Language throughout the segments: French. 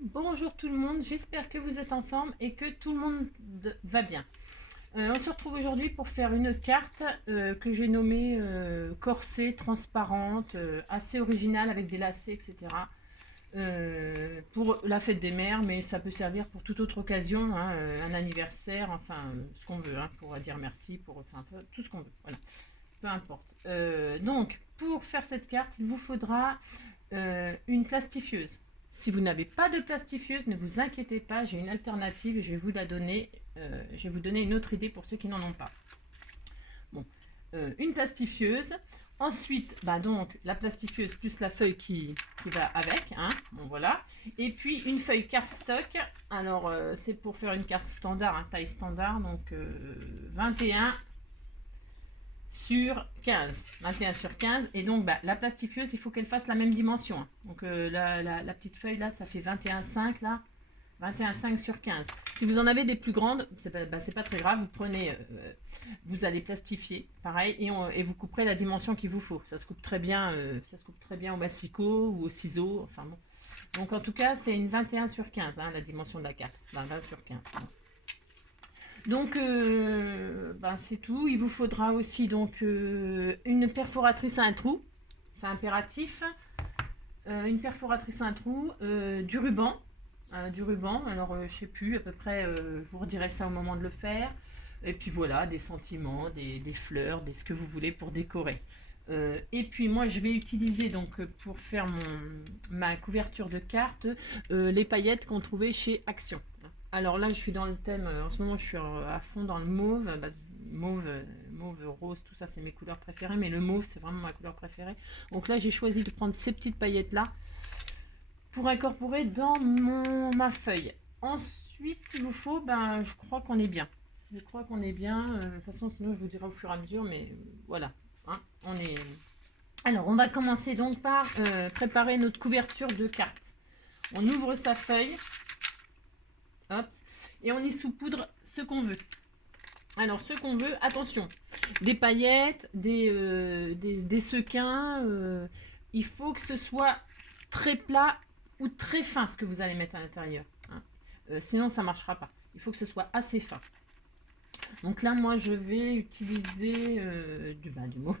Bonjour tout le monde, j'espère que vous êtes en forme et que tout le monde va bien. On se retrouve aujourd'hui pour faire une carte que j'ai nommée corset, transparente, assez originale avec des lacets, etc. Pour la fête des mères, mais ça peut servir pour toute autre occasion, hein, un anniversaire, enfin ce qu'on veut, hein, pour dire merci, pour enfin tout ce qu'on veut, voilà, peu importe. Donc pour faire cette carte, il vous faudra une plastifieuse. Si vous n'avez pas de plastifieuse, ne vous inquiétez pas, j'ai une alternative et je vais vous la donner. Je vais vous donner une autre idée pour ceux qui n'en ont pas. Bon, une plastifieuse. Ensuite, bah donc la plastifieuse plus la feuille qui va avec, hein, bon voilà. Et puis une feuille cardstock. Alors c'est pour faire une carte standard, hein, taille standard, donc 21 sur 15. 21 sur 15. Et donc, bah, la plastifieuse, il faut qu'elle fasse la même dimension, hein. Donc, la petite feuille, là, ça fait 21,5, là. 21,5 sur 15. Si vous en avez des plus grandes, c'est pas très grave. Vous prenez, vous allez plastifier, pareil, et vous couperez la dimension qu'il vous faut. Ça se coupe très bien, au massicot ou au ciseau. Enfin bon. Donc, en tout cas, c'est une 21 sur 15, hein, la dimension de la carte. 20 sur 15. Donc, ben, c'est tout. Il vous faudra aussi donc une perforatrice à un trou, c'est impératif. Une perforatrice à un trou, du ruban, Alors, je sais plus à peu près. Je vous redirai ça au moment de le faire. Et puis voilà, des sentiments, des fleurs, ce que vous voulez pour décorer. Et puis moi, je vais utiliser donc pour faire ma couverture de carte les paillettes qu'on trouvait chez Action. Alors là, je suis dans le thème, en ce moment, je suis à fond dans le mauve. Bah, mauve, mauve, rose, tout ça, c'est mes couleurs préférées, mais le mauve, c'est vraiment ma couleur préférée. Donc là, j'ai choisi de prendre ces petites paillettes-là pour incorporer dans ma feuille. Ensuite, il vous faut, ben, je crois qu'on est bien. Je crois qu'on est bien. De toute façon, sinon, je vous dirai au fur et à mesure, mais voilà. Hein, on est. Alors, on va commencer donc par préparer notre couverture de carte. On ouvre sa feuille, hop, et on y saupoudre ce qu'on veut. Alors, ce qu'on veut, attention, des paillettes, des sequins, il faut que ce soit très plat ou très fin ce que vous allez mettre à l'intérieur, hein. Sinon, ça ne marchera pas. Il faut que ce soit assez fin. Donc là, moi, je vais utiliser du mauve,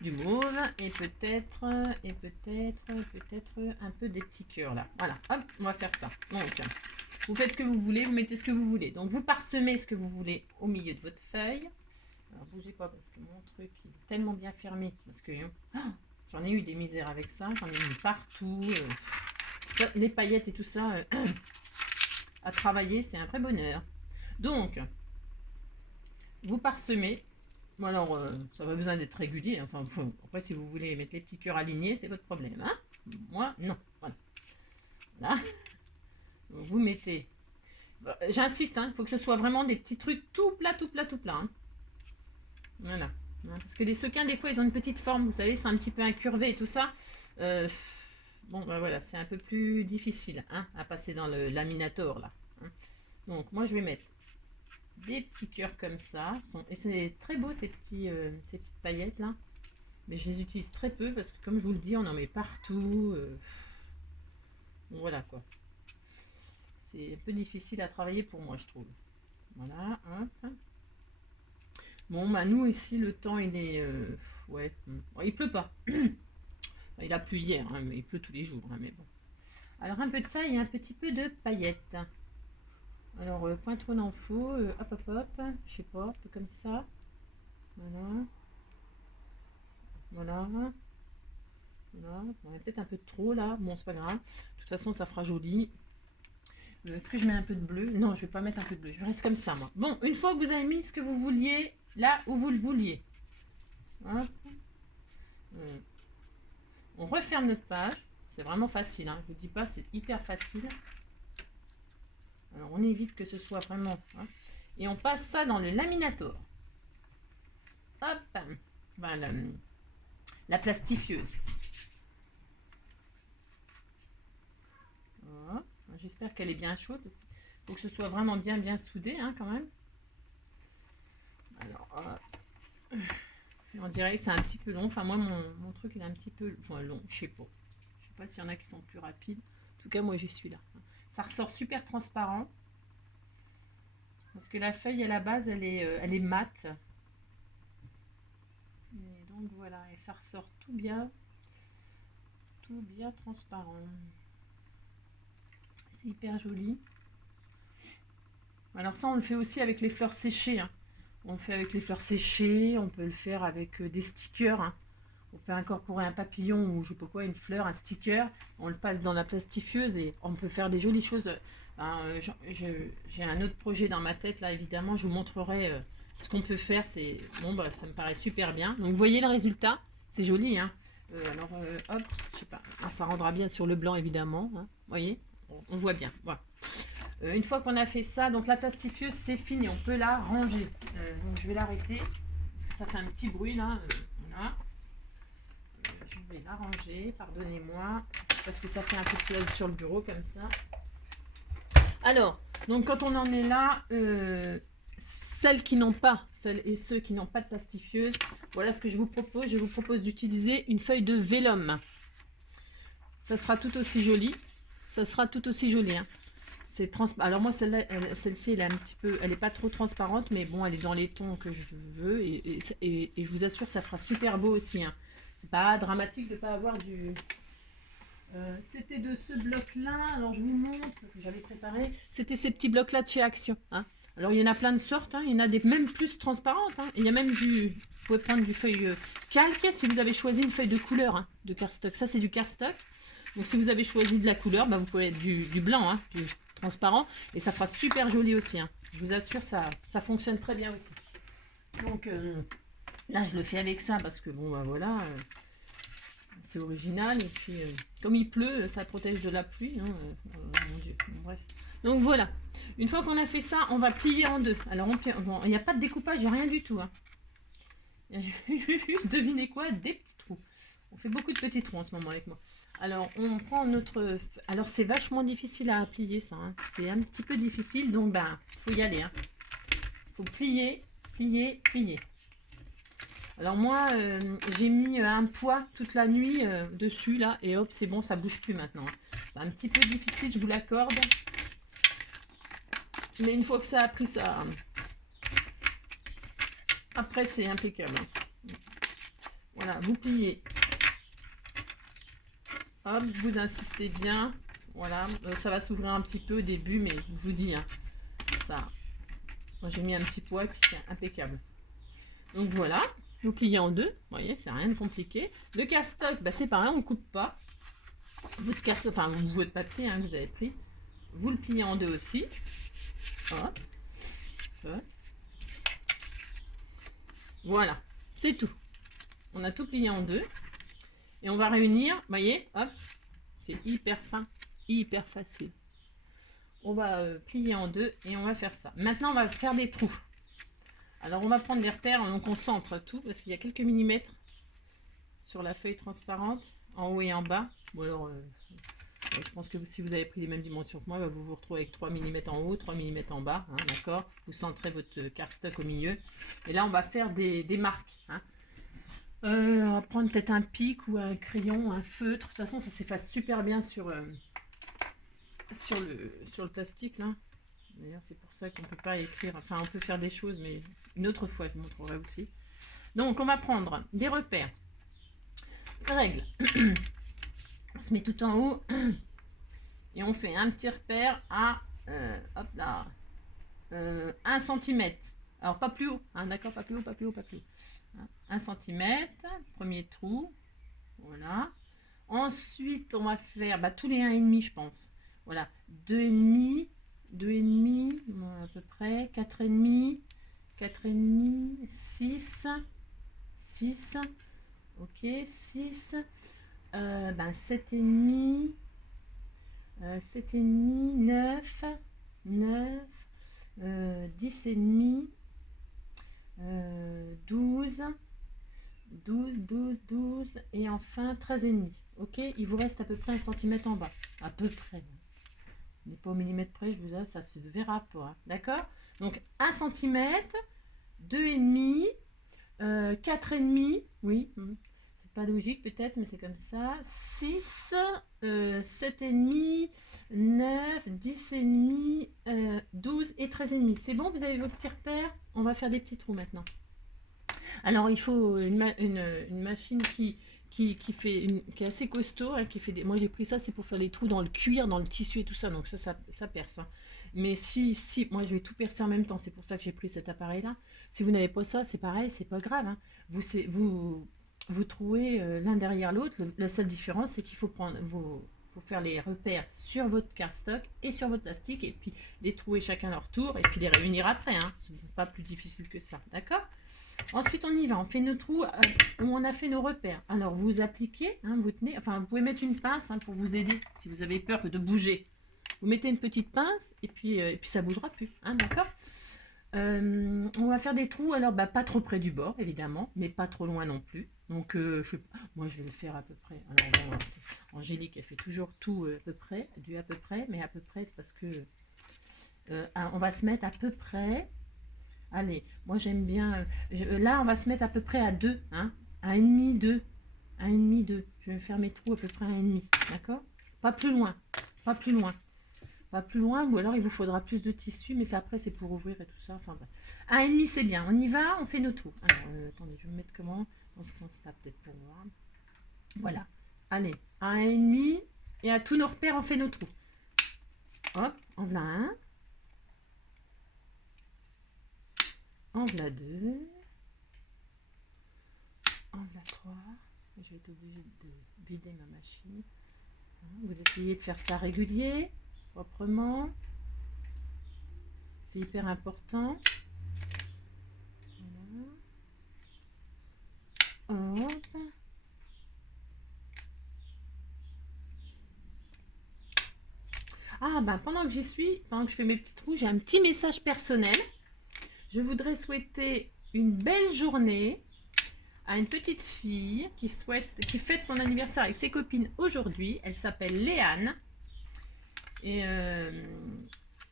du mauve et peut-être un peu des petits cœurs là. Voilà, hop, on va faire ça. Donc, vous faites ce que vous voulez, vous mettez ce que vous voulez. Donc, vous parsemez ce que vous voulez au milieu de votre feuille. Alors, bougez pas parce que mon truc il est tellement bien fermé. Parce que j'en ai eu des misères avec ça. J'en ai mis partout. Les paillettes et tout ça, à travailler, c'est un vrai bonheur. Donc, vous parsemez. Bon, alors, ça n'a pas besoin d'être régulier. Enfin, après, si vous voulez mettre les petits cœurs alignés, c'est votre problème, hein. Moi, non. Voilà. Voilà. Donc, vous mettez. J'insiste, hein, il faut que ce soit vraiment des petits trucs tout plat, tout plat, tout plat, hein. Voilà. Parce que les sequins, des fois, ils ont une petite forme, vous savez, c'est un petit peu incurvé et tout ça. Euh, bon, ben voilà, c'est un peu plus difficile, hein, à passer dans le laminator, là, hein. Donc, moi, je vais mettre des petits cœurs comme ça. Et c'est très beau, ces petites paillettes, là. Mais je les utilise très peu parce que, comme je vous le dis, on en met partout. Bon, voilà, quoi. C'est un peu difficile à travailler pour moi, je trouve. Voilà, hop. Bon, bah nous ici, le temps, il est... ouais, bon, il pleut pas. Il a plu hier, hein, mais il pleut tous les jours, hein, mais bon. Alors, un peu de ça et un petit peu de paillettes. Alors, point trop d'infos, hop, hop, hop, je sais pas, un peu comme ça. Voilà, voilà, voilà. On a peut-être un peu de trop là, bon, c'est pas grave. De toute façon, ça fera joli. Est-ce que je mets un peu de bleu? Non, je vais pas mettre un peu de bleu, je reste comme ça, moi. Bon, une fois que vous avez mis ce que vous vouliez, là où vous le vouliez, hop. On referme notre page. C'est vraiment facile, hein. Je vous dis pas, c'est hyper facile. Alors on évite que ce soit vraiment, hein. Et on passe ça dans le laminator. Hop, voilà, la plastifieuse. Voilà. J'espère qu'elle est bien chaude. Il faut que ce soit vraiment bien soudé, hein, quand même. Alors, hop. On dirait que c'est un petit peu long. Enfin, moi, mon truc, il est un petit peu long. Je sais pas. Je sais pas s'il y en a qui sont plus rapides. En tout cas, moi, j'ai celui-là. Ça ressort super transparent. Parce que la feuille, à la base, elle est mate. Et donc, voilà. Et ça ressort tout bien transparent. C'est hyper joli. Alors ça, on le fait aussi avec les fleurs séchées. Hein. On le fait avec les fleurs séchées, on peut le faire avec des stickers. Hein. On peut incorporer un papillon ou je sais pas quoi, une fleur, un sticker. On le passe dans la plastifieuse et on peut faire des jolies choses. J'ai un autre projet dans ma tête là, évidemment. Je vous montrerai ce qu'on peut faire. C'est bon, bah, ça me paraît super bien. Donc vous voyez le résultat, c'est joli. Hein. Hop, je sais pas, ça rendra bien sur le blanc évidemment. Hein. Vous voyez, on voit bien. Voilà. Une fois qu'on a fait ça, donc la plastifieuse c'est fini, on peut la ranger. Donc je vais l'arrêter parce que ça fait un petit bruit là. Voilà. Je vais la ranger, pardonnez-moi, parce que ça fait un peu de place sur le bureau comme ça. Alors, donc quand on en est là, celles et ceux qui n'ont pas de plastifieuse, voilà ce que je vous propose. Je vous propose d'utiliser une feuille de vélum. Ça sera tout aussi joli. Ça sera tout aussi joli. Hein. Alors moi celle-ci elle est un petit peu, elle est pas trop transparente, mais bon elle est dans les tons que je veux et je vous assure ça fera super beau aussi. Hein. C'est pas dramatique de pas avoir du. C'était de ce bloc-là. Alors je vous montre parce que j'avais préparé. C'était ces petits blocs-là de chez Action. Hein. Alors il y en a plein de sortes. Hein. Il y en a des même plus transparentes. Hein. Il y a même du. Vous pouvez prendre du feuille calque si vous avez choisi une feuille de couleur hein, de cardstock. Ça c'est du cardstock. Donc si vous avez choisi de la couleur, bah, vous pouvez être du blanc, hein, du transparent, et ça fera super joli aussi. Hein. Je vous assure, ça fonctionne très bien aussi. Donc là, je le fais avec ça parce que bon, bah voilà, c'est original. Et puis, comme il pleut, ça protège de la pluie. Hein, mon Dieu, bon, bref. Donc voilà. Une fois qu'on a fait ça, on va plier en deux. Alors, bon, il n'y a pas de découpage, il n'y a rien du tout. Hein. Juste devinez quoi, des petits trous. On fait beaucoup de petits trous en ce moment avec moi. Alors, on prend notre... Alors, c'est vachement difficile à plier, ça. Hein. C'est un petit peu difficile, donc, ben, faut y aller. Hein. Faut plier, plier, plier. Alors, moi, j'ai mis un poids toute la nuit dessus, là, et hop, c'est bon, ça bouge plus maintenant. Hein. C'est un petit peu difficile, je vous l'accorde. Mais une fois que ça a pris ça... Après, c'est impeccable. Hein. Voilà, vous pliez. Hop, vous insistez bien. Voilà, ça va s'ouvrir un petit peu au début, mais je vous dis, hein, ça. Moi, j'ai mis un petit poids et puis c'est impeccable. Donc voilà, vous pliez en deux. Vous voyez, c'est rien de compliqué. Le cardstock, bah, c'est pareil, on ne coupe pas. Votre cardstock, enfin, votre papier hein, que vous avez pris, vous le pliez en deux aussi. Hop. Hop. Voilà, c'est tout. On a tout plié en deux. Et on va réunir, vous voyez, hop, c'est hyper fin, hyper facile. On va plier en deux et on va faire ça. Maintenant, on va faire des trous. Alors, on va prendre des repères, donc on centre tout parce qu'il y a quelques millimètres sur la feuille transparente, en haut et en bas. Ou alors, je pense que si vous avez pris les mêmes dimensions que moi, vous vous retrouvez avec 3 mm en haut, 3 mm en bas, hein, d'accord. Vous centrez votre cardstock au milieu. Et là, on va faire des marques, hein. On va prendre peut-être un pic ou un crayon, un feutre. De toute façon, ça s'efface super bien sur le plastique là. D'ailleurs, c'est pour ça qu'on peut pas écrire. Enfin, on peut faire des choses, mais une autre fois, je vous montrerai aussi. Donc, on va prendre des repères. Règle. On se met tout en haut et on fait un petit repère à hop là, 1 cm. Alors, pas plus haut, hein, d'accord, pas plus haut, pas plus haut, pas plus haut. 1 cm, premier trou, voilà. Ensuite, on va faire tous les 1,5 je pense. Voilà, 2,5, 2,5 à peu près, 4,5, 4,5, 6, 6, ok, 6, 7,5, 7,5, 9, 9, 10,5, 12, 12, 12, 12 et enfin 13,5. Ok, il vous reste à peu près 1 cm en bas. À peu près. On n'est pas au millimètre près, je vous dis, ça se verra pas. Hein. D'accord. Donc 1 cm, 2,5, 4,5. Oui, pas logique peut-être, mais c'est comme ça. 6, 7,5, 9, 10,5, 12 et 13,5. C'est bon, vous avez vos petits repères? On va faire des petits trous maintenant. Alors, il faut une machine qui est assez costaud, hein, qui fait des... Moi, j'ai pris ça, c'est pour faire les trous dans le cuir, dans le tissu et tout ça, donc ça perce. Hein. Mais si, moi, je vais tout percer en même temps, c'est pour ça que j'ai pris cet appareil-là. Si vous n'avez pas ça, c'est pareil, c'est pas grave. Hein. Vous trouez l'un derrière l'autre. La seule différence, c'est qu'il faut faut faire les repères sur votre cardstock et sur votre plastique, et puis les trouver chacun leur tour, et puis les réunir après. Hein. C'est pas plus difficile que ça, d'accord? Ensuite, on y va. On fait nos trous où on a fait nos repères. Alors, vous appliquez, hein, vous tenez, enfin, vous pouvez mettre une pince hein, pour vous aider si vous avez peur de bouger. Vous mettez une petite pince et puis ça bougera plus, hein, d'accord? On va faire des trous, alors pas trop près du bord, évidemment, mais pas trop loin non plus. Donc, moi, je vais le faire à peu près. Alors, bon, Angélique, elle fait toujours tout à peu près, du à peu près, mais à peu près, c'est parce que on va se mettre à peu près. Allez, moi j'aime bien. Là, on va se mettre à peu près à 2, hein, à 1,5, 2. 1,5, 2. Je vais faire mes trous à peu près à 1,5, d'accord? Pas plus loin, pas plus loin. Pas plus loin, ou alors il vous faudra plus de tissu, mais ça après c'est pour ouvrir et tout ça. Enfin bref. 1,5 c'est bien, on y va, on fait nos trous. Alors, attendez, je vais me mettre comment? Dans ce sens-là, peut-être pour voir. Voilà. Allez, 1,5, et à tous nos repères, on fait nos trous. Hop, en voilà un. En voilà 2. En voilà 3. Je vais être obligée de vider ma machine. Vous essayez de faire ça régulier, proprement. C'est hyper important. Voilà. Hop. Ah, pendant que j'y suis, pendant que je fais mes petits trous, j'ai un petit message personnel. Je voudrais souhaiter une belle journée à une petite fille qui fête son anniversaire avec ses copines aujourd'hui. Elle s'appelle Léane. Et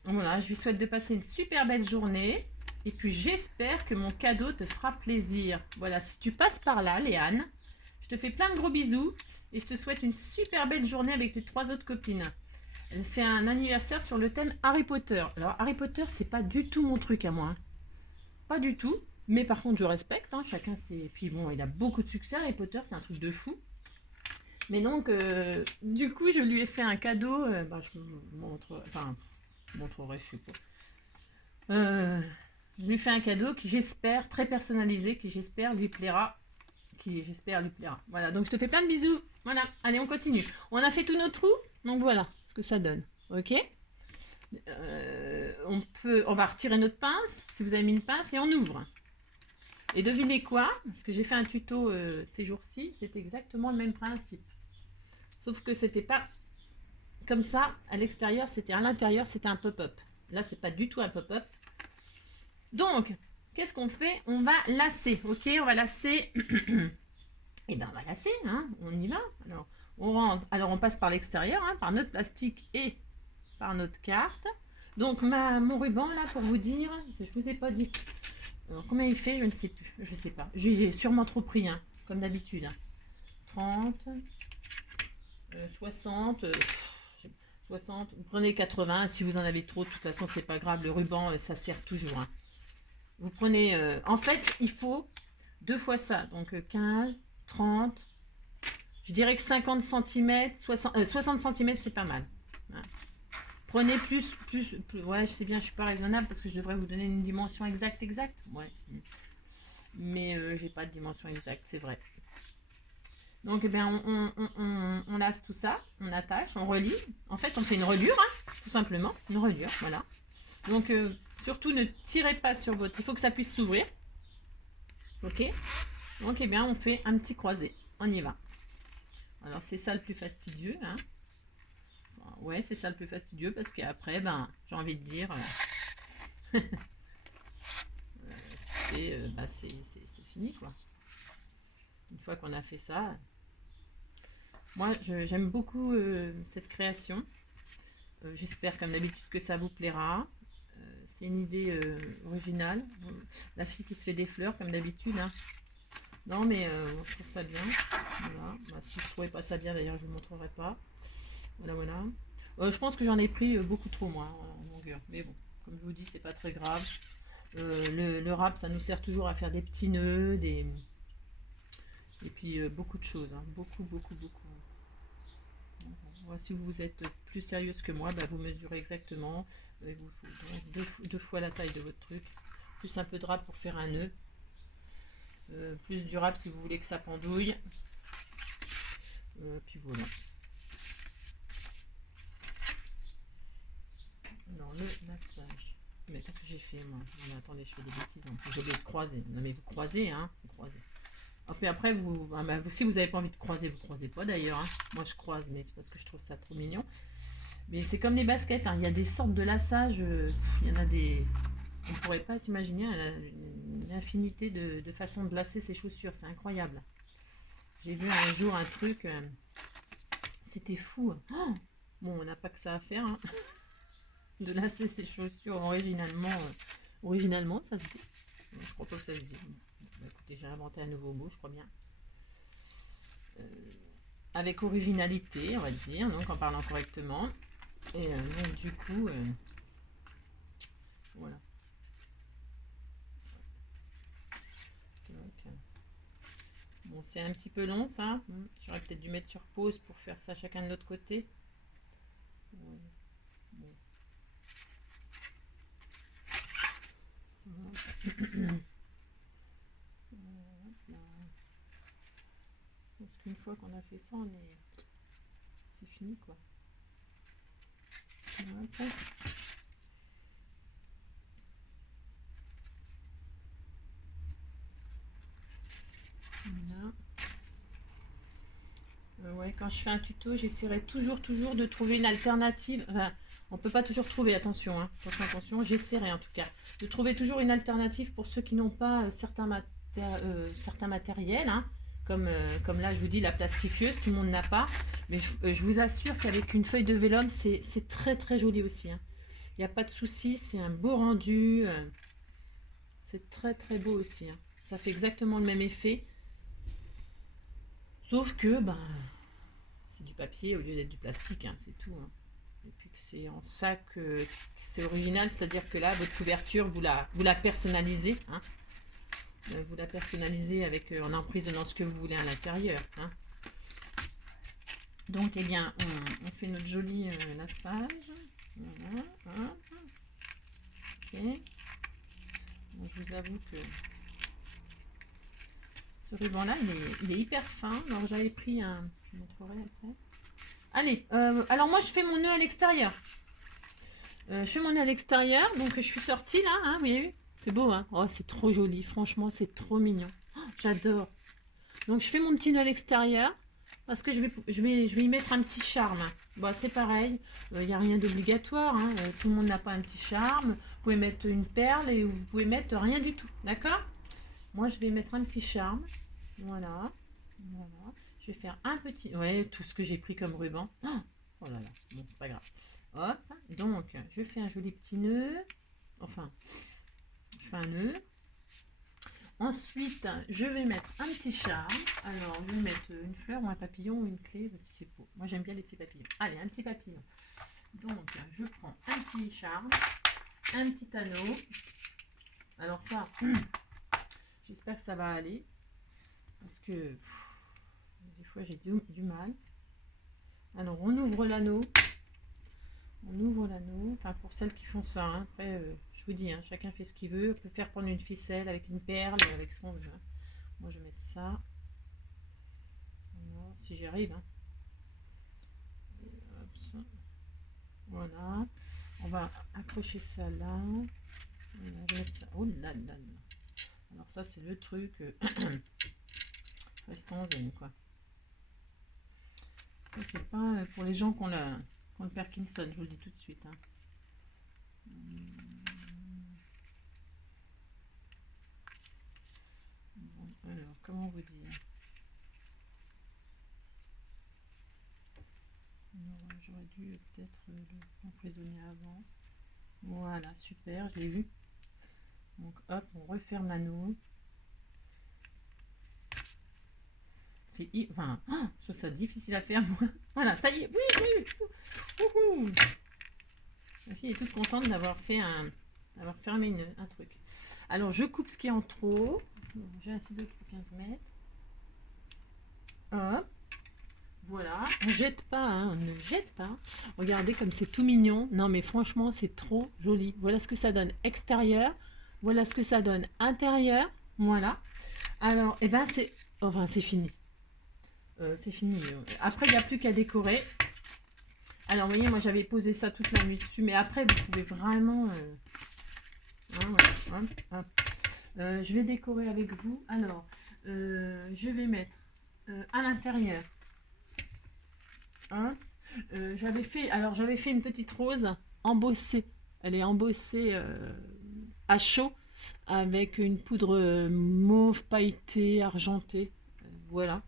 voilà, je lui souhaite de passer une super belle journée. Et puis j'espère que mon cadeau te fera plaisir. Voilà, si tu passes par là, Léane, je te fais plein de gros bisous. Et je te souhaite une super belle journée avec tes 3 autres copines. Elle fait un anniversaire sur le thème Harry Potter. Alors Harry Potter, c'est pas du tout mon truc à moi. Hein. Pas du tout. Mais par contre, je respecte. Hein, chacun c'est. Puis bon, il a beaucoup de succès. Harry Potter, c'est un truc de fou. Mais donc, du coup, je lui ai fait un cadeau. Je vous montre. Enfin, je vous montrerai, je sais pas. Je lui ai fait un cadeau qui j'espère très personnalisé, qui j'espère lui plaira. Voilà. Donc je te fais plein de bisous. Voilà. Allez, on continue. On a fait tous nos trous. Donc voilà ce que ça donne. Ok. On va retirer notre pince, si vous avez mis une pince, et on ouvre. Et devinez quoi? Parce que j'ai fait un tuto ces jours-ci, c'est exactement le même principe. Sauf que c'était pas comme ça à l'extérieur, c'était à l'intérieur, c'était un pop-up. Là, c'est pas du tout un pop-up. Donc, qu'est-ce qu'on fait? On va lasser, ok? On va lasser. Et on va lasser, hein? On y va. Alors, on rentre. Alors, on passe par l'extérieur, hein, par notre plastique et par notre carte. Donc, mon ruban, là, pour vous dire, je vous ai pas dit. Alors, combien il fait? Je ne sais plus. Je sais pas. J'ai sûrement trop pris, hein, comme d'habitude. Hein. 30, 60, 60. Vous prenez 80. Si vous en avez trop, de toute façon, c'est pas grave. Le ruban, ça sert toujours. Hein. Vous prenez... en fait, il faut 2 fois ça. Donc, 15, 30. Je dirais que 50 cm, 60 cm, c'est pas mal. Hein. Prenez plus, ouais, je sais bien, je suis pas raisonnable parce que je devrais vous donner une dimension exacte. Ouais. Mais j'ai pas de dimension exacte, c'est vrai. Donc, eh bien, on lasse tout ça, on attache, on relie. En fait, on fait une reliure, hein, tout simplement. Une reliure, voilà. Donc, surtout, ne tirez pas sur votre... Il faut que ça puisse s'ouvrir. Ok. Donc, eh bien, on fait un petit croisé. On y va. Alors, c'est ça le plus fastidieux, hein. Ouais, c'est ça le plus fastidieux parce qu'après, j'ai envie de dire, c'est fini, quoi. Une fois qu'on a fait ça, moi, j'aime beaucoup cette création. J'espère, comme d'habitude, que ça vous plaira. C'est une idée originale. La fille qui se fait des fleurs, comme d'habitude. Hein. Non, mais je trouve ça bien. Voilà. Bah, si je trouvais pas ça bien, d'ailleurs, je vous montrerai pas. Voilà, voilà. Je pense que j'en ai pris beaucoup trop, moi, en longueur. Mais bon, comme je vous dis, c'est pas très grave. Le rap, ça nous sert toujours à faire des petits nœuds, et puis beaucoup de choses. Hein. Beaucoup, beaucoup, beaucoup. Voilà, si vous êtes plus sérieuse que moi, bah, vous mesurez exactement. Il vous faut donc deux fois la taille de votre truc. Plus un peu de rap pour faire un nœud. Plus du rap si vous voulez que ça pendouille. Puis voilà. Alors le massage. Mais qu'est-ce que j'ai fait moi? Non, mais attendez, je fais des bêtises. Hein. J'ai oublié de croiser. Non mais vous croisez, hein. Vous croisez. Après vous, si vous n'avez pas envie de croiser, vous croisez pas d'ailleurs. Hein. Moi je croise, mais parce que je trouve ça trop mignon. Mais c'est comme les baskets. Hein. Il y a des sortes de lassages. Il y en a des. On ne pourrait pas s'imaginer une infinité de façons de lasser ses chaussures. C'est incroyable. J'ai vu un jour un truc. C'était fou. Oh, bon, on n'a pas que ça à faire. Hein. De lasser ses chaussures originalement, ça se dit. Je crois pas que ça se dit. Bah, écoutez, j'ai inventé un nouveau mot, je crois bien. Avec originalité, on va dire, donc en parlant correctement. Et donc du coup, voilà. Donc, bon, c'est un petit peu long ça. J'aurais peut-être dû mettre sur pause pour faire ça chacun de l'autre côté. Ouais. Bon. Parce qu'une fois qu'on a fait ça, c'est fini quoi. Voilà. Ouais, quand je fais un tuto, j'essaierai toujours de trouver une alternative. Enfin, on peut pas toujours trouver, attention, hein. Attention, j'essaierai en tout cas de trouver toujours une alternative pour ceux qui n'ont pas certains matériels, hein. Comme là, je vous dis, la plastifieuse, tout le monde n'a pas. Mais je vous assure qu'avec une feuille de vélum, c'est très très joli aussi. Hein. Il n'y a pas de souci, c'est un beau rendu. C'est très très beau aussi. Hein. Ça fait exactement le même effet. Sauf que, ben, c'est du papier au lieu d'être du plastique, hein, c'est tout. Hein. Et puis que c'est en ça que c'est original, c'est-à-dire que là, votre couverture, vous la personnalisez. Hein. Vous la personnalisez avec, en emprisonnant ce que vous voulez à l'intérieur. Hein. Donc, eh bien, on fait notre joli lassage. Voilà. Hein. Ok. Bon, je vous avoue que ce ruban-là, il est hyper fin. Alors, j'avais pris un... Je vous montrerai après. Allez, alors moi, je fais mon nœud à l'extérieur. Je fais mon nez à l'extérieur, donc je suis sortie là, hein, vous avez vu? C'est beau, hein? Oh, c'est trop joli, franchement, c'est trop mignon. Oh, j'adore. Donc je fais mon petit nœud à l'extérieur, parce que je vais y mettre un petit charme. Bon, c'est pareil, il n'y a rien d'obligatoire, hein, tout le monde n'a pas un petit charme. Vous pouvez mettre une perle et vous pouvez mettre rien du tout, d'accord? Moi, je vais mettre un petit charme, voilà, voilà. Je vais faire un petit, ouais, tout ce que j'ai pris comme ruban. Oh là là, bon, c'est pas grave. Hop, donc je fais un joli petit nœud, enfin, je fais un nœud. Ensuite, je vais mettre un petit charme. Alors, je vais mettre une fleur ou un papillon ou une clé, c'est beau. Moi, j'aime bien les petits papillons. Allez, un petit papillon. Donc, je prends un petit charme, un petit anneau. Alors ça, j'espère que ça va aller, parce que des fois, j'ai du mal. Alors, on ouvre l'anneau. On ouvre l'anneau, enfin pour celles qui font ça, hein. Après je vous dis, hein, chacun fait ce qu'il veut, on peut faire prendre une ficelle avec une perle, avec ce qu'on veut. Hein. Moi je vais mettre ça, voilà, si j'y arrive. Hein. Hop, ça. Voilà, on va accrocher ça là, on va mettre ça, oh là là là. Alors ça c'est le truc, restons zen quoi. Ça c'est pas pour les gens qui ont le Parkinson, je vous le dis tout de suite. Hein. Bon, alors, comment vous dire? J'aurais dû peut-être l'emprisonner avant. Voilà, super, je l'ai vu. Donc hop, on referme l'anneau. C'est enfin, oh, je trouve ça difficile à faire. Voilà, ça y est, oui, j'ai eu. Ma fille est toute contente d'avoir fait d'avoir fermé un truc. Alors, je coupe ce qui est en trop. J'ai un ciseau qui fait 15 mètres. Hop. Voilà. On jette pas, hein, on ne jette pas. Regardez comme c'est tout mignon. Non, mais franchement, c'est trop joli. Voilà ce que ça donne extérieur. Voilà ce que ça donne intérieur. Voilà. Alors, et ben c'est... Enfin, c'est fini. C'est fini. Après, il n'y a plus qu'à décorer. Alors, vous voyez, moi, j'avais posé ça toute la nuit dessus. Mais après, vous pouvez vraiment... voilà, hop. Je vais décorer avec vous. Alors, je vais mettre à l'intérieur. J'avais fait une petite rose embossée. Elle est embossée à chaud avec une poudre mauve pailletée, argentée. Voilà.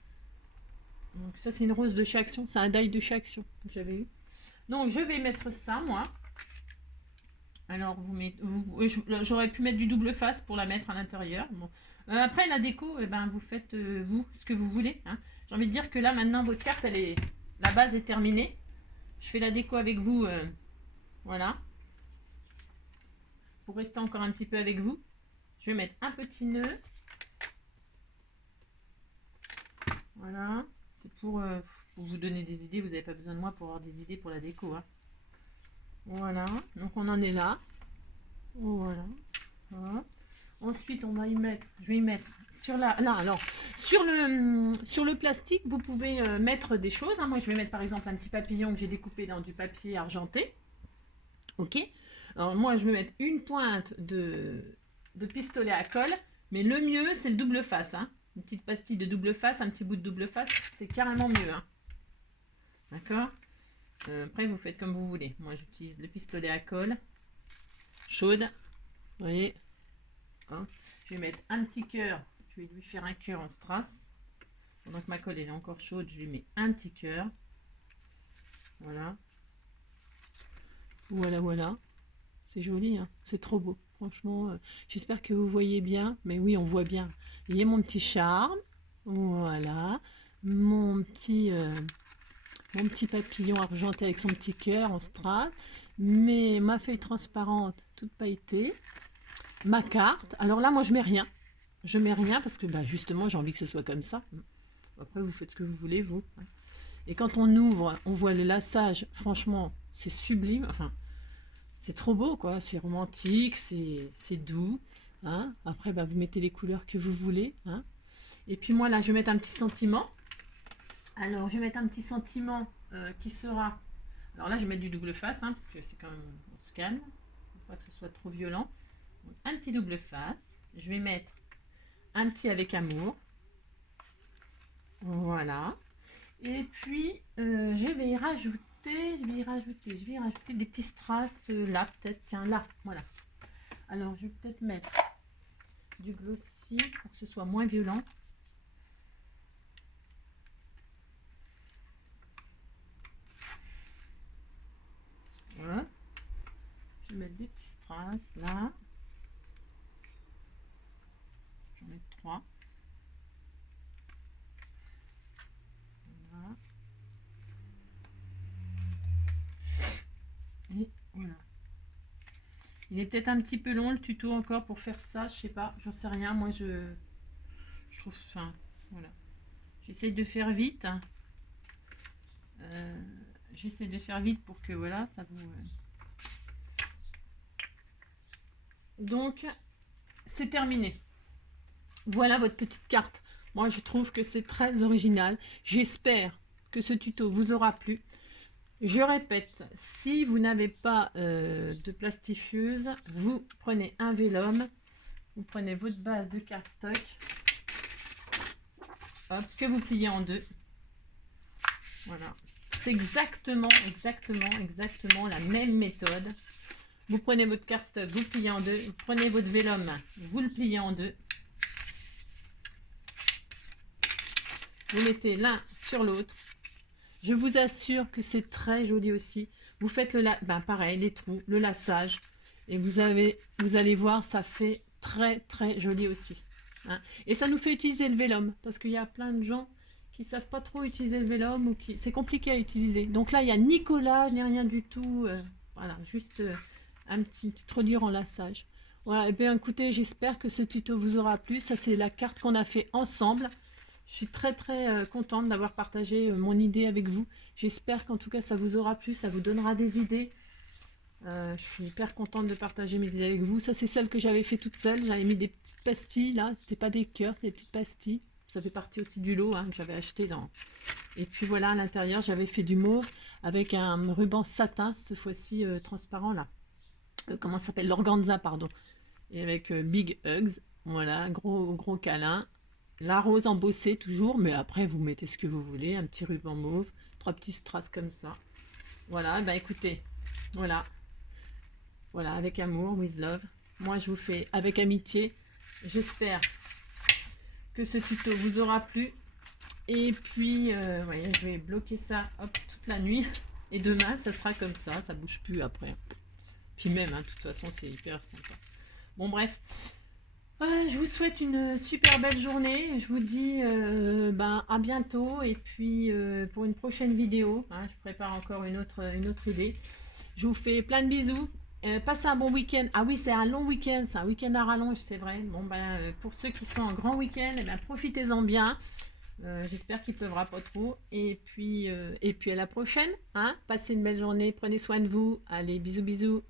Donc ça c'est une rose de chez Action. C'est un die de chez Action que j'avais eu. Donc je vais mettre ça moi. Alors j'aurais pu mettre du double face pour la mettre à l'intérieur. Bon. Après la déco, ben, vous faites vous ce que vous voulez. Hein. J'ai envie de dire que là maintenant votre carte la base est terminée. Je fais la déco avec vous. Voilà. Pour rester encore un petit peu avec vous. Je vais mettre un petit nœud. Voilà. C'est pour vous donner des idées. Vous n'avez pas besoin de moi pour avoir des idées pour la déco. Hein. Voilà. Donc on en est là. Voilà. Voilà. Ensuite, on va y mettre, je vais y mettre sur sur le plastique, vous pouvez mettre des choses. Hein. Moi, je vais mettre par exemple un petit papillon que j'ai découpé dans du papier argenté. Ok. Alors moi, je vais mettre une pointe de pistolet à colle, mais le mieux, c'est le double face. Hein. Une petite pastille de double face, un petit bout de double face, c'est carrément mieux. Hein. D'accord. Après, vous faites comme vous voulez. Moi, j'utilise le pistolet à colle chaude. Vous voyez. Je vais mettre un petit cœur, je vais lui faire un cœur en strass. Pendant que ma colle est encore chaude, je lui mets un petit cœur. Voilà. Voilà, voilà. C'est joli, hein, c'est trop beau. Franchement, j'espère que vous voyez bien. Mais oui, on voit bien. Il y a mon petit charme. Voilà. Mon petit papillon argenté avec son petit cœur en strass. Ma feuille transparente, toute pailletée. Ma carte. Alors là, moi, je mets rien. Je mets rien parce que bah, justement, j'ai envie que ce soit comme ça. Après, vous faites ce que vous voulez, vous. Et quand on ouvre, on voit le lassage. Franchement, c'est sublime. Enfin, c'est trop beau, quoi. C'est romantique, c'est doux. Hein. Après, bah, vous mettez les couleurs que vous voulez. Hein. Et puis moi, là, je vais mettre un petit sentiment. Alors, je vais mettre un petit sentiment qui sera... Alors là, je vais mettre du double face, hein, parce que c'est quand même... On se calme. Il ne faut pas que ce soit trop violent. Donc, un petit double face. Je vais mettre un petit avec amour. Voilà. Et puis, je vais y rajouter des petits strass là, peut-être. Tiens, là, voilà. Alors, je vais peut-être mettre du glossy pour que ce soit moins violent. Voilà. Je vais mettre des petits strass là. J'en mets 3. Voilà. Et voilà. Il est peut-être un petit peu long le tuto encore pour faire ça, je sais pas, j'en sais rien. Moi je trouve ça. Voilà. J'essaie de faire vite. J'essaie de faire vite pour que voilà, ça vous. Donc c'est terminé. Voilà votre petite carte. Moi je trouve que c'est très original. J'espère que ce tuto vous aura plu. Je répète, si vous n'avez pas de plastifieuse, vous prenez un vélum, vous prenez votre base de cardstock, hop, que vous pliez en deux. Voilà, c'est exactement la même méthode. Vous prenez votre cardstock, vous pliez en deux, vous prenez votre vélum, vous le pliez en deux. Vous mettez l'un sur l'autre. Je vous assure que c'est très joli aussi. Vous faites pareil, les trous, le lassage. Et vous allez voir, ça fait très très joli aussi. Hein. Et ça nous fait utiliser le vélum. Parce qu'il y a plein de gens qui savent pas trop utiliser le Vélum ou qui c'est compliqué à utiliser. Donc là, il y a ni collage, ni rien du tout. Voilà, juste un petit reliure en laçage. Voilà, et bien écoutez, j'espère que ce tuto vous aura plu. Ça, c'est la carte qu'on a fait ensemble. Je suis très contente d'avoir partagé mon idée avec vous. J'espère qu'en tout cas, ça vous aura plu, ça vous donnera des idées. Je suis hyper contente de partager mes idées avec vous. Ça, c'est celle que j'avais fait toute seule. J'avais mis des petites pastilles là. C'était pas des cœurs, c'est des petites pastilles. Ça fait partie aussi du lot que j'avais acheté dans. Et puis voilà, à l'intérieur, j'avais fait du mauve avec un ruban satin, cette fois-ci transparent là. Comment ça s'appelle? L'organza, pardon. Et avec Big Hugs. Voilà, gros câlin. La rose embossée toujours, mais après vous mettez ce que vous voulez. Un petit ruban mauve, 3 petits strass comme ça. Voilà, ben écoutez, voilà. Voilà, avec amour, with love. Moi, je vous fais avec amitié. J'espère que ce tuto vous aura plu. Et puis, voyez, je vais bloquer ça hop, toute la nuit. Et demain, ça sera comme ça bouge plus après. Puis même, de toute façon, c'est hyper sympa. Bon, bref. Je vous souhaite une super belle journée. Je vous dis à bientôt. Et puis, pour une prochaine vidéo, je prépare encore une autre idée. Je vous fais plein de bisous. Passez un bon week-end. Ah oui, c'est un long week-end, c'est un week-end à rallonge, c'est vrai. Bon, pour ceux qui sont en grand week-end, profitez-en bien. J'espère qu'il pleuvra pas trop. Et puis à la prochaine. Passez une belle journée. Prenez soin de vous. Allez, bisous, bisous.